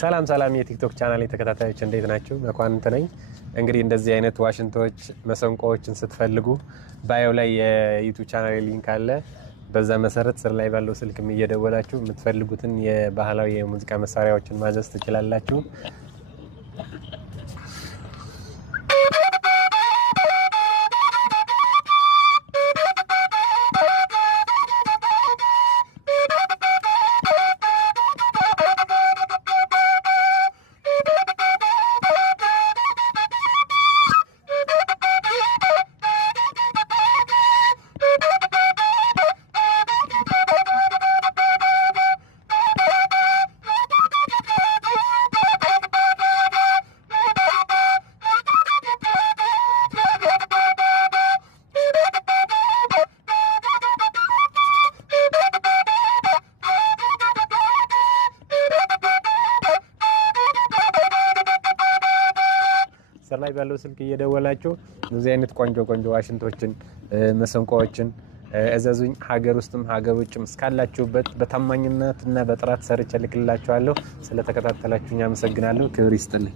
ሰላም የቲክቶክ ቻናል ተከታታዮች እንዴት ናችሁ? መኳንንት ነኝ። እንግዲህ እንደዚህ አይነት ዋሽንቶች መሰንቆዎችን ስትፈልጉ ባዮ ላይ የዩቲዩብ ቻናል ሊንክ አለ። በዛ መሰረት ስር ላይ ባለው ስልክም እየደወላችሁ የምትፈልጉትን የባህላዊ የሙዚቃ መሳሪያዎችን ማዘዝ ትችላላችሁ። ስር ላይ ባለው ስልክ እየደወላችሁ እንደዚህ አይነት ቆንጆ ዋሽንቶችን መሰንቆዎችን እዘዙኝ። ሀገር ውስጥም ሀገር ውጭም እስካላችሁበት በታማኝነትና በጥራት ሰርቼ ልክላችኋለሁ። ስለተከታተላችሁኝ አመሰግናለሁ። ክብር ይስጥልኝ።